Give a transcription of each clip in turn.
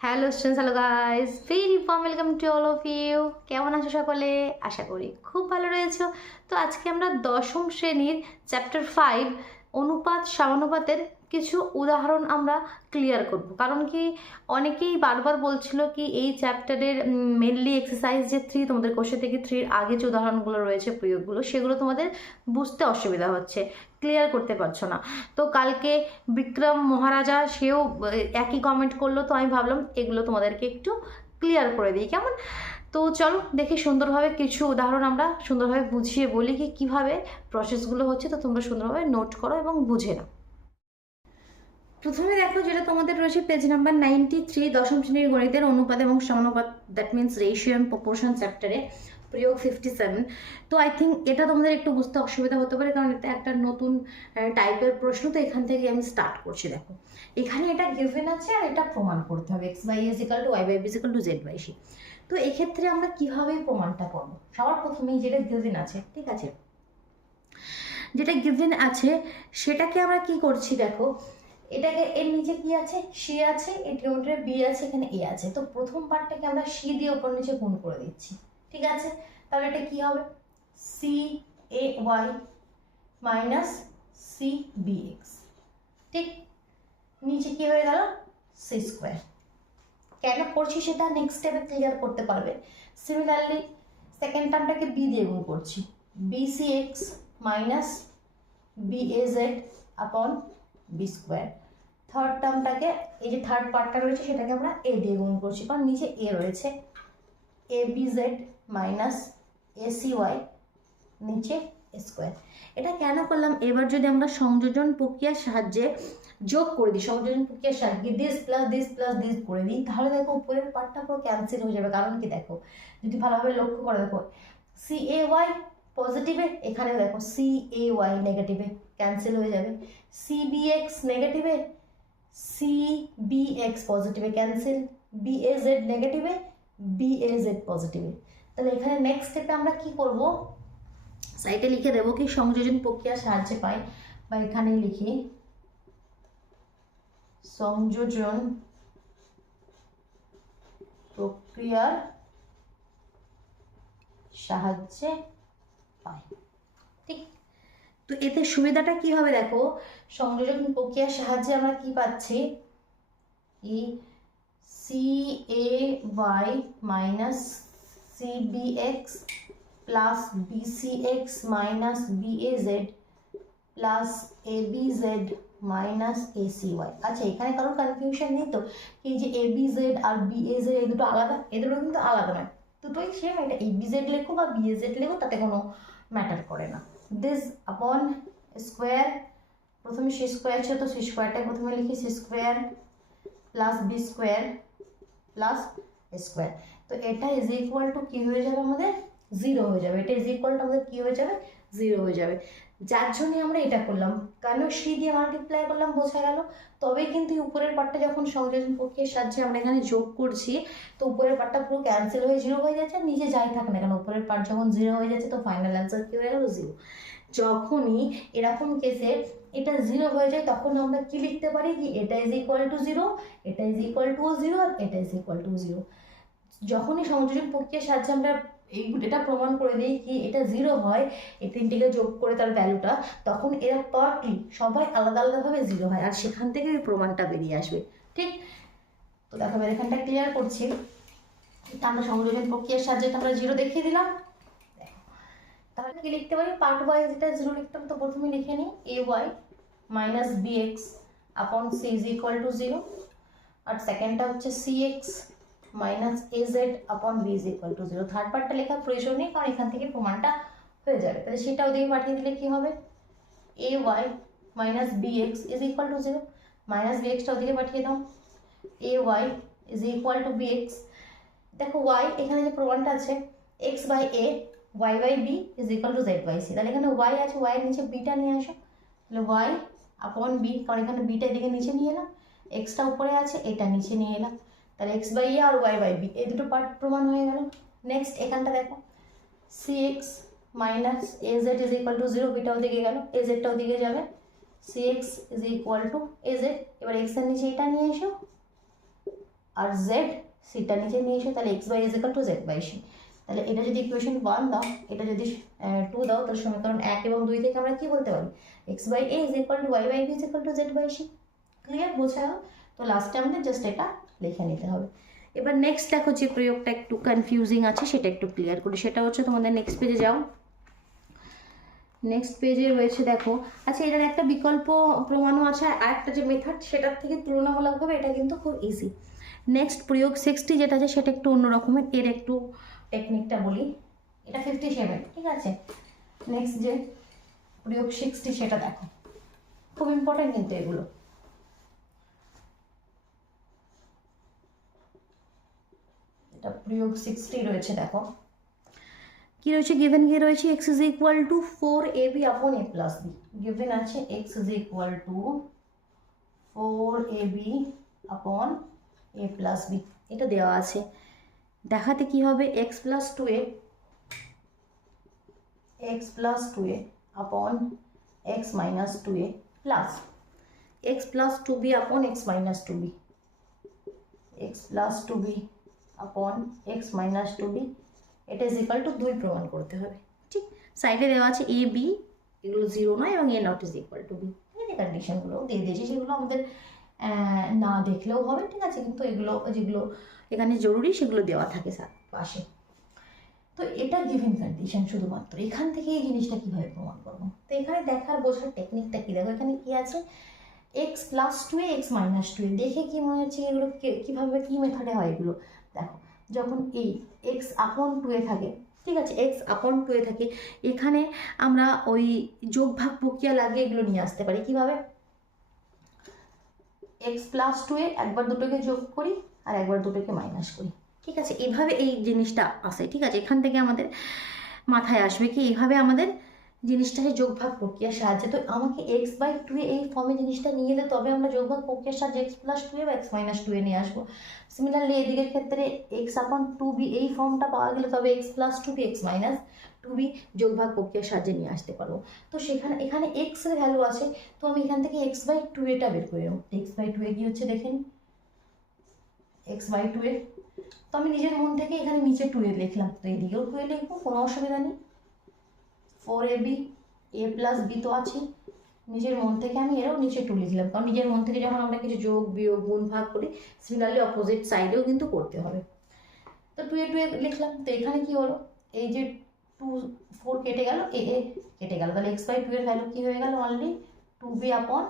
Hello students hello guys very warm welcome to all of you কেমন আছো সকলে? আশা করি খুব ভালো রয়েছে। তো আজকে আমরা দশম শ্রেণির চ্যাপ্টার ফাইভ অনুপাত, সমানুপাতের কিছু উদাহরণ আমরা ক্লিয়ার করব। কারণ কি অনেকেই বারবার বলছিল কি এই চ্যাপ্টারের মেনলি এক্সারসাইজ যে থ্রি তোমাদের কোশ্চেন থেকে থ্রির আগে যে উদাহরণগুলো রয়েছে প্রয়োগগুলো, সেগুলো তোমাদের বুঝতে অসুবিধা হচ্ছে। ক্লিয়ার করতে পারছ না। তো কালকে বিক্রম মহারাজা, সেও একই কমেন্ট করল, তো আমি ভাবলাম এগুলো তোমাদেরকে একটু ক্লিয়ার করে দিই। কেমন? তো চলো দেখি সুন্দরভাবে কিছু উদাহরণ আমরা সুন্দরভাবে বুঝিয়ে বলি কি কীভাবে প্রসেসগুলো হচ্ছে, তো তোমরা সুন্দরভাবে নোট করো এবং বুঝে নাও। প্রথমে দেখো যেটা তোমাদের রয়েছে পেজ নাম্বার নাইনটি থ্রি দশম শ্রেণির গণিতের অনুপাত এবং সমানুপাত that means ratio and proportion চ্যাপ্টারে প্রয়োগ ফিফটি সেভেন তো আই থিঙ্ক এটা তোমাদের একটু বুঝতে অসুবিধা হতে পারে, কারণ এটা একটা নতুন টাইপের প্রশ্ন, তো এখান থেকে আমি স্টার্ট করছি, দেখো। এখানে এটা গিভেন আছে আর এটা প্রমাণ করতে হবে X Y is equal to Y by equal to Z by C তো এক্ষেত্রে আমরা কীভাবে প্রমাণটা করব? সবার প্রথমেই যেটা গিভেন আছে, ঠিক আছে? যেটা গিভেন আছে, সেটাকে আমরা কি করছি, দেখো? এটাকে এর নিচে কি আছে? সি আছে এটি ওপরে বি আছে, এখানে এ আছে। তো প্রথম পার্টটাকে আমরা সি দিয়ে ওপর নিচে গুণ করে দিচ্ছি। ঠিক আছে? তাহলে এটা কি হবে? C A Y minus C B X ঠিক? নিচে কি হয়ে গেল? সি স্কোয়ার কেন করছি সেটা নেক্সট স্টেপে ক্লিয়ার করতে পারবে। সিমিলারলি সেকেন্ড টার্মটাকে বি দিয়ে গুণ করছি। B C X minus B A Z upon B square third টার্মটাকে এই যে থার্ড পার্টটা রয়েছে সেটাকে আমরা এ দিয়ে গুণ করছি, কারণ নিচে এ রয়েছে। A B Z minus A C Y নিচে স্কোয়ার এটা কেন করলাম? এবার যদি আমরা সংযোজন প্রক্রিয়ার সাহায্যে যোগ করে দিই, সংযোজন প্রক্রিয়ার সাহায্যে this plus this plus this করে দিই, তাহলে দেখো উপরের পার্টটা পুরো ক্যান্সেল হয়ে যাবে। কারণ কি দেখো? যদি ভালোভাবে লক্ষ্য করে দেখো সি এ ওয়াই পজিটিভে এখানে দেখো সি এ ওয়াই নেগেটিভে ক্যান্সেল হয়ে যাবে। সি বি এক্স নেগেটিভে সি বি এক্স পজিটিভে ক্যান্সেল বি এ জেড নেগেটিভে বি এ জেড পজিটিভে তাহলে এখানে নেক্সট স্টেপে আমরা কি করব? সাইটে লিখে দেবো কি সংযোজন প্রক্রিয়ার সাহায্যে পাই বা এখানে লিখি, সংযোজন প্রক্রিয়ার সাহায্যে পাই ঠিক? তো এতে সুবিধাটা কি হবে দেখো? সংযোজন প্রক্রিয়ার সাহায্যে আমরা কি পাচ্ছি? E C A Y minus C B X plus B C X minus B A Z plus A B Z minus A C Y আচ্ছা এখানে কারোর কনফিউশন নেই তো? এই যে এ বি জেড আর বি এ জেড এই দুটো আলাদা এই দুটো কিন্তু আলাদা নয়। দুটোই সেম এটা এ বি জেড লেখো বা বি এ জেড লেখো, তাতে কোনো ম্যাটার করে না। দিস আপন স্কোয়ার প্রথমে সি স্কোয়ার ছিল তো সি স্কোয়ারটা প্রথমে লিখি C square plus B square plus square তো এটা ইজ ইকুয়াল টু কী হয়ে যাবে আমাদের? জিরো হয়ে যাবে। এটা ইজ ইকুয়াল টু আমাদের কী হয়ে যাবে? জিরো হয়ে যাবে। যার জন্য আমরা এটা করলাম। কারণ সি দিয়ে মাল্টিপ্লাই করলাম বোঝা গেল। তবে কিন্তু উপরের পার্টটা যখন সংযোজন প্রক্রিয়ার সাহায্যে আমরা এখানে যোগ করছি, তো উপরের পার্টটা পুরো ক্যান্সেল হয়ে জিরো হয়ে যাচ্ছে নিচে যাই থাকে না কেন, উপরের পার্ট যখন জিরো হয়ে যাচ্ছে তো ফাইনাল অ্যান্সার কী হয়ে গেল? জিরো যখনই এরকম কেসে এটা জিরো হয়ে যায়, তখন আমরা কি লিখতে পারি কি? এটা ইজ ইকুয়াল টু জিরো এটা ইজ ইকুয়াল টু জিরো আর এটা ইজ ইকুয়াল টু জিরো যখনই সংযোজন প্রক্রিয়ার সাহায্যে আমরা এই এটা প্রমাণ করে দিই কি এটা জিরো হয়, এই তিনটিকে যোগ করে তার ভ্যালুটা তখন এরা পার্টলি সবাই আলাদা আলাদাভাবে জিরো হয় আর সেখান থেকে প্রমাণটা বেরিয়ে আসবে, ঠিক? তো দেখো এবার এখানটা ক্লিয়ার করছি। আমরা সংযোজন প্রক্রিয়ার সাহায্যে আমরা জিরো দেখিয়ে দিলাম। তাহলে কি লিখতে পারি? পার্ট ওয়াই যেটা জিরো লিখতাম তো প্রথমে লিখে নিই। A Y minus B X upon C is equal to zero আর সেকেন্ডটা হচ্ছে C X minus A Z upon B is equal to zero third পার্টটা লেখার প্রয়োজন নেই, কারণ এখান থেকে প্রমাণটা হয়ে যাবে। তাহলে সেটা ওদিকে পাঠিয়ে দিলে কী হবে? A Y minus B X is equal to zero minus B extra ওদিকে পাঠিয়ে দাও। A Y is equal to B X দেখো ওয়াই এখানে যে প্রমাণটা আছে X by A Y by B is equal to Z by C তাহলে এখানে ওয়াই আছে ওয়াইয়ের নিচে বিটা নিয়ে আসো। তাহলে ওয়াই আপন বি কারণ এখানে বিটা এদিকে নিচে নিয়ে এলাম। এক্সটা উপরে আছে এটা নিচে নিয়ে এলাম। তাহলে এক্স বাই এ আর ওয়াই বাই বি এই দুটো পার্ট প্রমাণ হয়ে গেল। নেক্সট এখানটা দেখো। C X minus A Z is equal to zero beta ওদিকে গেল এ জেডটা ওদিকে যাবে। C X is equal to A Z এবার এক্সের নিচে এটা নিয়ে এসো। আর জেড সিটা নিচে নিয়ে এসো, তাহলে X by is equal to Z by C তাহলে এটা যদি ইকুয়েশন ওয়ান দাও, এটা যদি টু দাও, তাহলে সমীকরণ এক এবং দুই থেকে আমরা কি বলতে পারি? X by A is equal to Y by B is equal to Z by C clear বোঝা গেল তো লাস্টে আমাদের জাস্ট এটা লিখে নিতে হবে। এবার নেক্সট দেখো যে প্রয়োগটা একটু কনফিউজিং আছে, সেটা একটু ক্লিয়ার করি। সেটা হচ্ছে তোমাদের নেক্সট পেজে যাও। নেক্সট পেজে রয়েছে দেখো আচ্ছা এটার একটা বিকল্প প্রমাণও আছে, আর একটা যে মেথড সেটার থেকে তুলনামূলকভাবে এটা কিন্তু খুব ইজি নেক্সট প্রয়োগ সিক্সটি যেটা আছে, সেটা একটু অন্য রকমের, এর একটু টেকনিকটা বলি। এটা ফিফটি সেভেন ঠিক আছে? নেক্সট যে প্রয়োগ সিক্সটি সেটা দেখো। খুব ইম্পর্টেন্ট কিন্তু এগুলো। এটা প্রয়োগ সিক্সটি রয়েছে দেখো। কি রয়েছে? গিভেন কি রয়েছে? X is equal to four A B upon A plus B given আছে X is equal to four A B upon A plus B এটা দেওয়া আছে। দেখাতে কি হবে? X plus two a x plus two a upon x minus two a plus x plus two b upon x minus two b x plus two b upon x minus two b এটা is equal to দুই প্রমাণ করতে হবে। ঠিক? সাইডে দেওয়া আছে A B এগুলো জিরো নয় এবং A not is equal to B আছে কন্ডিশনগুলো দিয়ে দিয়েছি, সেগুলো আমাদের না দেখলেও হবে, ঠিক আছে? কিন্তু এগুলো, যেগুলো এখানে জরুরি, সেগুলো দেওয়া থাকে পাশে। তো এটা গিভিং কন্ডিশন শুধুমাত্র। এখান থেকে এই জিনিসটা কীভাবে প্রমাণ করব? তো এখানে দেখার, বোঝার টেকনিকটা কী? দেখো, এখানে কী আছে? X plus two X minus two দেখে কি মনে হচ্ছে এগুলো কীভাবে, কী মেথডে হয় এগুলো? দেখো, যখন এই এক্স আপন টু এ থাকে, ঠিক আছে এক্স আপন টু এ থাকে, এখানে আমরা ওই যোগ ভাগ প্রক্রিয়া লাগিয়ে এগুলো নিয়ে আসতে পারি। কীভাবে? এক্স প্লাস টু এ একবার দুটোকে যোগ করি আর একবার দুটোকে মাইনাস করি। ঠিক আছে, এভাবে এই জিনিসটা আসে, ঠিক আছে? এখান থেকে আমাদের মাথায় আসবে কি? এইভাবে আমাদের জিনিসটাকে যোগভাগ প্রক্রিয়ার সাহায্যে। তো আমাকে এক্স বাই টু এই ফর্মে জিনিসটা নিয়ে এলে তবে আমরা যোগভাগ প্রক্রিয়ার সাহায্যে এক্স প্লাস টু বা এক্স মাইনাস টু এ নিয়ে আসব। সিমিলারলি এদিকের ক্ষেত্রে এক্স আপন টু বি এই ফর্মটা পাওয়া গেলে তবে X plus two B X minus two B যোগভাগ প্রক্রিয়ার সাহায্যে নিয়ে আসতে পারব। তো সেখানে, এখানে এক্সের ভ্যালু আছে, তো আমি এখান থেকে এক্স বাই টু এটা বের করে নেব। এক্স বাই টু এ কি হচ্ছে দেখেন? এক্স বাই টু এ, তো আমি নিজের মন থেকে এখানে নিচে টু এ লিখলাম। তো এদিকেও টু এ লিখব, কোনো অসুবিধা নেই। Four A B A plus B তো আছে। নিজের মন থেকে আমি এরও নিচে টু লিখলাম কারণ নিজের মন থেকে যখন আমরা কিছু যোগ, বিয়োগ, গুণ, ভাগ করি সিমিলারলি অপোজিট সাইডেও কিন্তু করতে হবে। তো টু এ টু এ লিখলাম। তো এখানে কি হলো? এই যে টু ফোর কেটে গেল, এ এ কেটে গেল। তাহলে এক্স বাই টু এর ভ্যালু কী হয়ে গেল? Only two B upon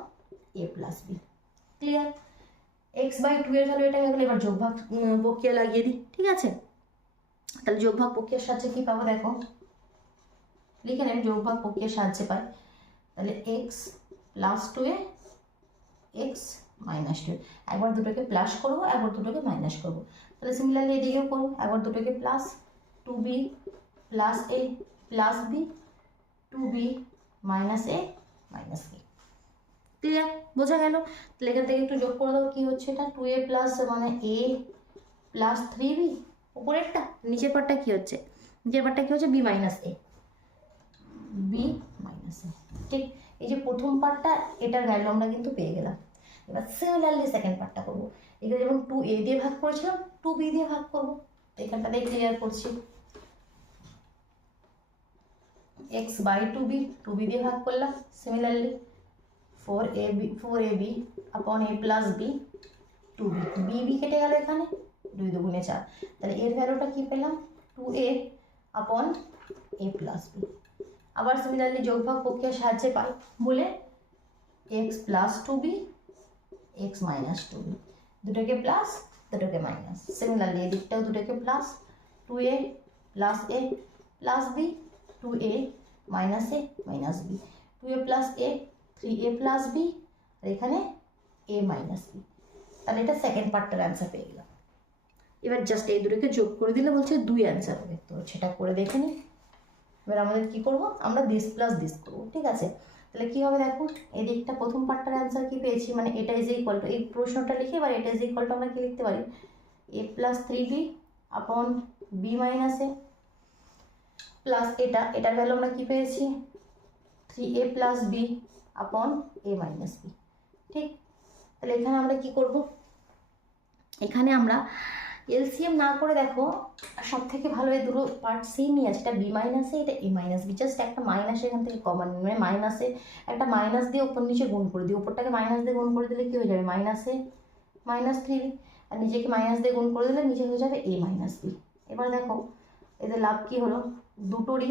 A plus B clear X by two এর ভ্যালু এটা হয়ে গেলো। এবার যোগভাগ প্রক্রিয়া লাগিয়ে দিই। ঠিক আছে? তাহলে যোগভাগ প্রক্রিয়ার সাহায্যে কী পাবো? দেখো। লিখে নেন যোগভাগ প্রক্রিয়ার সাহায্যে পাই তাহলে X plus two A X minus two একবার দুটোকে প্লাস করব, একবার দুটোকে মাইনাস করব। তাহলে সিমিলারলি এদিকেও করব, একবার দুটোকে plus two B plus A plus B two B minus A minus B clear বোঝা গেল? তাহলে এখান থেকে একটু যোগ করে দেবো কী হচ্ছে এটা? টু এ প্লাস মানে এ প্লাস থ্রি বি উপরেরটা, নিচের পার্টটা কী হচ্ছে? নিচের পার্টটা কী হচ্ছে? B minus A B minus A ঠিক এই যে প্রথম পার্টটা এটার ভ্যালু আমরা কিন্তু পেয়ে গেলাম। এবার সিমিলারলি সেকেন্ড পার্টটা করব। এখানে যেমন টু এ দিয়ে ভাগ করেছিলাম টু বি দিয়ে ভাগ করব। তো এখানটাতেই ক্লিয়ার করছি। X by two B two B দিয়ে ভাগ করলাম similarly four A B four A B upon A plus B two B B B কেটে গেল এখানে, দুই দুগুণে চার। তাহলে এর ভ্যালুটা কী পেলাম? Two A upon A plus B আবার সিমিলারলি যোগভাগ প্রক্রিয়ার সাহায্যে পাই। বলে X plus two B X minus two B দুটোকে প্লাস দুটোকে মাইনাস সিমিলারলি এদিকটাও দুটোকে plus two A plus A plus B two A minus A minus B two A plus A three A plus B আর এখানে A minus B তাহলে এটা second পার্টটার answer পেয়ে গেলাম। এবার জাস্ট এই দুটোকে যোগ করে দিলে বলছে দুই অ্যান্সার হবে। তো সেটা করে দেখে নিই এবার আমাদের কী করব? আমরা দিস প্লাস দিস করব, ঠিক আছে? তাহলে কী হবে দেখো? এই দিকটা প্রথম পার্টটার অ্যান্সার কী পেয়েছি? মানে এটা ইজ ইকুয়াল টু এই প্রশ্নটা লিখে এবার এটা ইজ ইকুয়াল টু আমরা কী লিখতে পারি? A plus three B upon B minus plus এটা এটার ভ্যালু আমরা কী পেয়েছি? Three A plus B upon A minus B ঠিক? তাহলে এখানে আমরা কি করব? এখানে আমরা এলসিএম না করে দেখো সব থেকে ভালো এই দুটো পার্ট সেমই আছে। এটা বি মাইনাসে এটা এ মাইনাস বি জাস্ট একটা মাইনাস এখান থেকে কমন মানে মাইনাসে একটা মাইনাস দিয়ে ওপর নিচে গুণ করে দিই। ওপরটাকে মাইনাস দিয়ে গুণ করে দিলে কী হয়ে যাবে? মাইনাসে মাইনাস থ্রি আর নিজেকে মাইনাস দিয়ে গুণ করে দিলে নিচে হয়ে যাবে এ মাইনাস বি এবার দেখো, এদের লাভ কী হলো? দুটোরই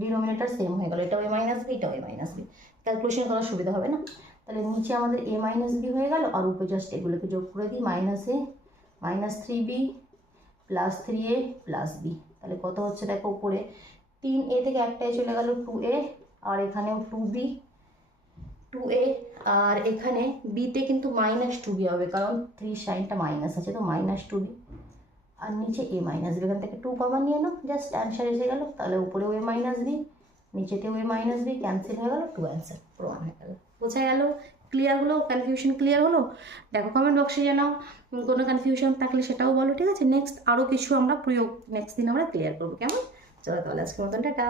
ডিনোমিনেটার সেম হয়ে গেলো। এটাও এ মাইনাস বি এটাও এ মাইনাস বি ক্যালকুলেশন করার সুবিধা হবে না? তাহলে নিচে আমাদের এ মাইনাস বি হয়ে গেল, আর উপরে জাস্ট এগুলোকে যোগ করে দিই। Minus minus three B plus three A plus B তাহলে কত হচ্ছে দেখো উপরে? তিন এ থেকে একটায় চলে গেল টু এ আর এখানেও টু বি টু এ আর এখানে বিতে কিন্তু মাইনাস টু বি হবে, কারণ থ্রি সাইনটা মাইনাস আছে, তো মাইনাস টু বি আর নিচে এ মাইনাস বি এখান থেকে টু কমন নিয়ে নাও জাস্ট অ্যান্সার এসে গেল, তাহলে উপরেও এ মাইনাস বি নিচেতেও এ মাইনাস বি ক্যান্সেল হয়ে গেল টু অ্যান্সার প্রমাণ হয়ে গেল। বোঝা গেল? ক্লিয়ার হলো কনফিউশন ক্লিয়ার হলো? দেখো কমেন্ট বক্সে জানাও কোনো কনফিউশন থাকলে সেটাও বলো, ঠিক আছে? নেক্সট আরও কিছু আমরা প্রয়োগ নেক্সট দিন আমরা ক্লিয়ার করব, কেমন? চলো তাহলে আজকের মতন, টাটা।